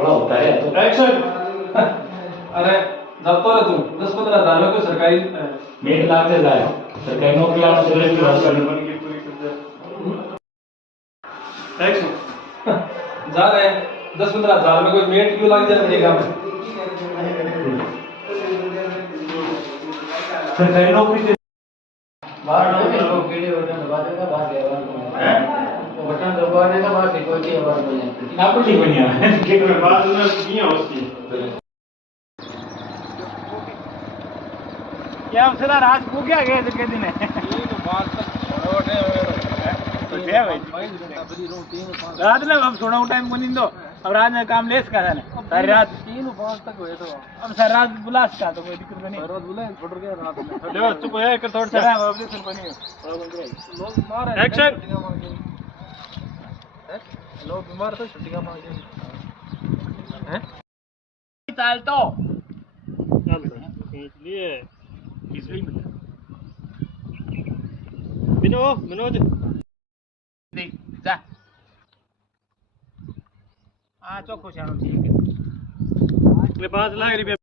थोड़ा होता है तो एक्शन। अरे जब तो रे तू 10-15 हजार में कोई सरकारी मेट लाख से जाए सरकारी नौकरी वाला चले तो बस एक्शन। जा रहे 10-15 हजार में कोई मेट क्यों लग जाए मेरे काम में? सरकारी नौकरी से बाहर में तो कीड़े बटन दबा देगा बाहर गया बाहर तो बटन दबाने का बाद कोई की आवाज बन जाती है ना कुछ नहीं बनिया के बाद में किया उसकी क्या अवसर राज को क्या गए थे दिन है तो है भाई रात में अब थोड़ा टाइम को नींदो अब रात में काम लेस का है सारी रात 3-5 तक हुए तो अब सारी रात बुलास का तो कोई दिक्कत नहीं रात बुलाए छोड़ गया रात में लो चुप है कर थोड़ा सा अब दे सुन बनी लोग बीमार है एक्शन। लोग बीमार तो छुट्टियां मांगे हैं चाल तो इसलिए इसलिए मनोज देख जा आ चौको छानो ठीक है मेरे 5 लाख रुपया